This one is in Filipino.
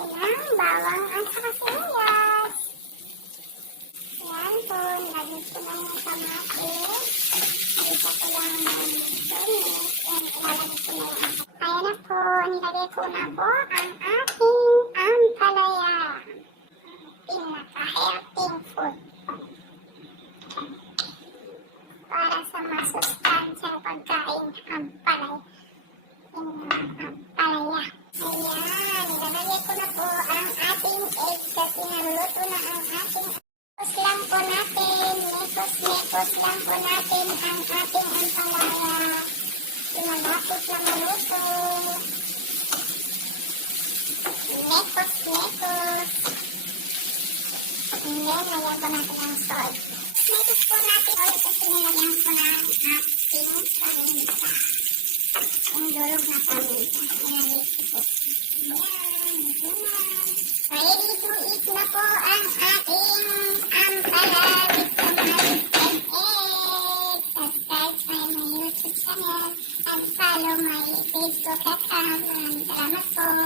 natin ang bawang at saka sibuyas. Yan po, nilagay ko na yung kamatis. Isa ko lang ng tumis. Yan, ilalagay ko na yung ayan na po, nilagay ko na po ang ating ampalaya. Pinaka-healthy food. Para sa masustansyang pagkain, ampalaya. Ampalaya. Ayan, ilalagay ko na po ang ating egg kasi naluluto na ang ating mekos lang po natin. Mekos lang po natin ang ating ampalaya. Pinagapit na maluto. Mekos. And then, lagyan po natin ang salt. Mekos po natin ulit kasi nilagyan ko na ang ating paminta. Ang durog na paminta. Inalik ko po. Ayan. Ready to eat na po ang ating ampalaya with tomato and egg. Subscribe my YouTube channel and follow my Facebook account. Salamat po.